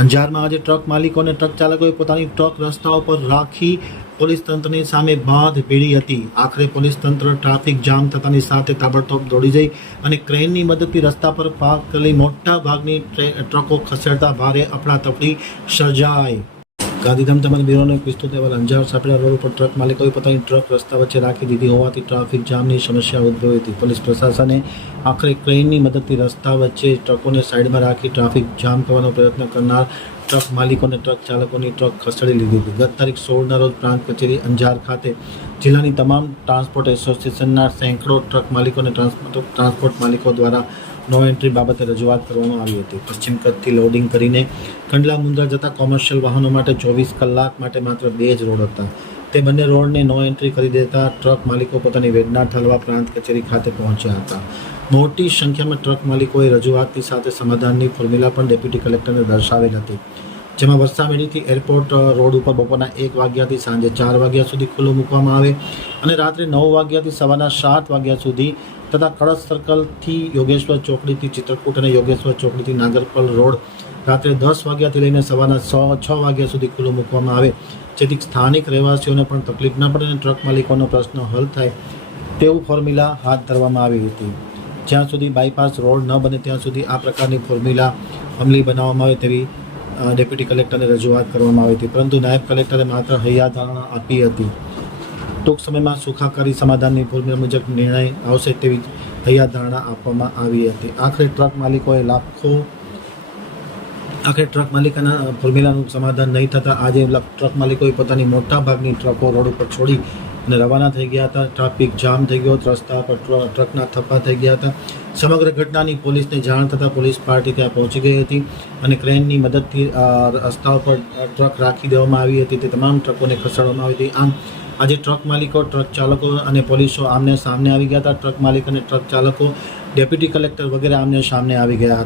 અંજારમાં આજે ટ્રક માલિકો અને ટ્રક ચાલકોએ પોતાની ટ્રક રસ્તાઓ પર રાખી પોલીસ તંત્રની સામે બાંધ ભીડી હતી. આખરે પોલીસ તંત્ર ટ્રાફિક જામ થતાની સાથે તાબડતોબ દોડી જઈ અને ક્રેનની મદદથી રસ્તા પર પાર્ક કરેલી મોટા ભાગની ટ્રકો ખસેડતા ભારે અફડાતફડી સર્જાઈ. ગાંધીધામ તેમજ બીરોને વિસ્તૃત અહેવાલ અંજાર સાપેડા રોડ ઉપર ટ્રક માલિકોએ પોતાની ટ્રક રસ્તા વચ્ચે રાખી દીધી હોવાથી ટ્રાફિક જામની સમસ્યા ઉદ્ભવી હતી. પોલીસ પ્રશાસને આખરે ક્રેનની મદદથી રસ્તા વચ્ચે ટ્રકોને સાઈડમાં રાખી ટ્રાફિક જામ કરવાનો પ્રયત્ન કરનાર ટ્રક માલિકોને ટ્રક ચાલકોની ટ્રક ખસેડી લીધી હતી. ગત તારીખ સોળના રોજ પ્રાંત કચેરી અંજાર ખાતે જિલ્લાની તમામ ટ્રાન્સપોર્ટ એસોસિએશનના સેંકડો ટ્રક માલિકોને ટ્રાન્સપોર્ટ ટ્રાન્સપોર્ટ માલિકો દ્વારા નો એન્ટ્રી બાબતે રજૂઆત કરવામાં આવી હતી. પશ્ચિમ કચ્છથી લોડિંગ કરીને કંડલા મુંદ્રા જતા કોમર્શિયલ વાહનો માટે ચોવીસ કલાક માટે માત્ર બે જ રોડ હતા. તે બંને રોડને નો એન્ટ્રી કરી દેતા ટ્રક માલિકો પોતાની વેદના ઠલવા પ્રાંત કચેરી ખાતે પહોંચ્યા હતા. મોટી સંખ્યામાં ટ્રક માલિકોએ રજૂઆતની સાથે સમાધાનની ફોર્મ્યુલા પણ ડેપ્યુટી કલેક્ટરને દર્શાવેલ હતી. જેમાં વરસામેડીથી એરપોર્ટ રોડ ઉપર બપોરના એક વાગ્યાથી સાંજે ચાર વાગ્યા સુધી ખુલ્લું મૂકવામાં આવે અને રાત્રે નવ વાગ્યાથી સવારના સાત વાગ્યા સુધી તથા કળશ સર્કલથી યોગેશ્વર ચોકડીથી ચિત્રકૂટ અને યોગેશ્વર ચોકડીથી નાગરપલ રોડ રાત્રે દસ વાગ્યાથી લઈને સવારના છ છ વાગ્યા સુધી ખુલ્લું મૂકવામાં આવે. જેથી સ્થાનિક રહેવાસીઓને પણ તકલીફ ન પડે અને ટ્રક માલિકોનો પ્રશ્ન હલ થાય તેવું ફોર્મ્યુલા હાથ ધરવામાં આવી હતી. જ્યાં સુધી બાયપાસ રોડ ન બને ત્યાં સુધી આ પ્રકારની ફોર્મ્યુલા અમલી બનાવવામાં આવે તેવી ડેપ્યુટી કલેક્ટરને રજૂઆત કરવામાં આવી હતી. પરંતુ નાયબ કલેક્ટરે માત્ર હૈયાધારણા આપી હતી. ટૂંક સમયમાં સુખાકારી સમાધાનની ફોર્મ્યુલા મુજબ નિર્ણય આવશે તેવી હૈયાધારણા આપવામાં આવી હતી. આખરે ટ્રક માલિકોએ લાખો આખરે ટ્રક માલિકાના ફોર્મ્યુલાનું સમાધાન નહીં થતાં આજે ટ્રક માલિકોએ પોતાની મોટા ભાગની ટ્રકો રોડ ઉપર છોડી અને રવાના થઈ ગયા હતા. ટ્રાફિક જામ થઈ ગયો, રસ્તા પર ટ્ર- ટ્રકના થપ્પા થઈ ગયા હતા. સમગ્ર ઘટનાની પોલીસને જાણ થતાં પોલીસ પાર્ટી ત્યાં પહોંચી ગઈ હતી અને ક્રેનની મદદથી રસ્તા ઉપર ટ્રક રાખી દેવામાં આવી હતી. તે તમામ ટ્રકોને ખસેડવામાં આવી હતી. આમ આજે ટ્રક માલિકો, ટ્રક ચાલકો અને પોલીસો આમને સામને આવી ગયા હતા. ટ્રક માલિક અને ટ્રક ચાલકો, ડેપ્યુટી કલેક્ટર વગેરે આમને સામને આવી ગયા હતા.